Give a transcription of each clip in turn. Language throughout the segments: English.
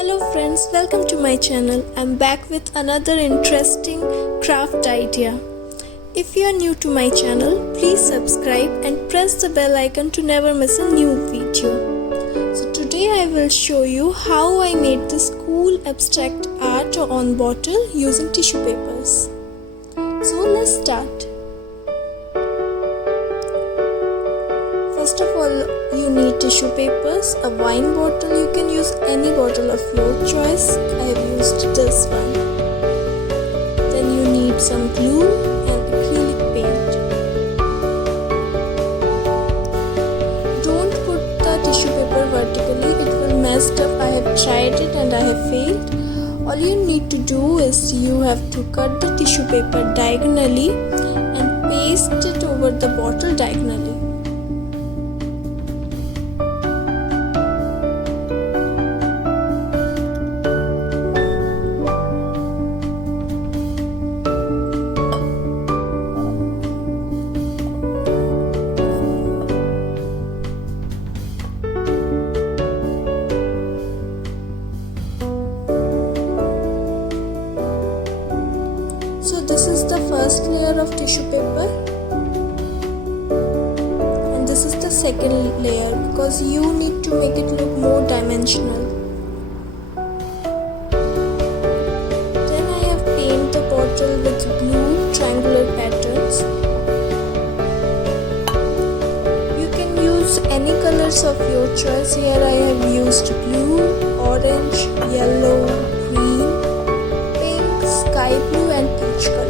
Hello friends, welcome to my channel. I'm back with another interesting craft idea. If you are new to my channel, please subscribe and press the bell icon to never miss a new video. So today I will show you how I made this cool abstract art on bottle using tissue papers. So let's start. First of all, you need tissue papers, a wine bottle. You can use any bottle of your choice. I have used this one. Then you need some glue and acrylic paint. Don't put the tissue paper vertically, it will mess up. I have tried it and I have failed. All you need to do is you have to cut the tissue paper diagonally and paste it over the bottle diagonally. So this is the first layer of tissue paper and this is the second layer because you need to make it look more dimensional. Then I have painted the bottle with blue triangular patterns. You can use any colors of your choice. Here I have used blue, orange, yellow, green, pink, sky blue and peach color.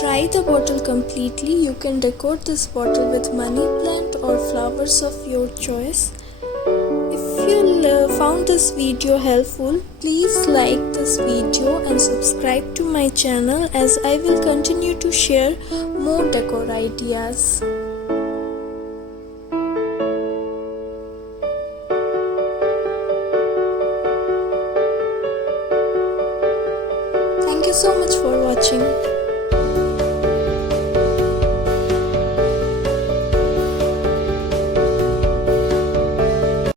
Dry the bottle completely. You can decor this bottle with money plant or flowers of your choice. If you found this video helpful, please like this video and subscribe to my channel as I will continue to share more decor ideas. Thank you so much for watching.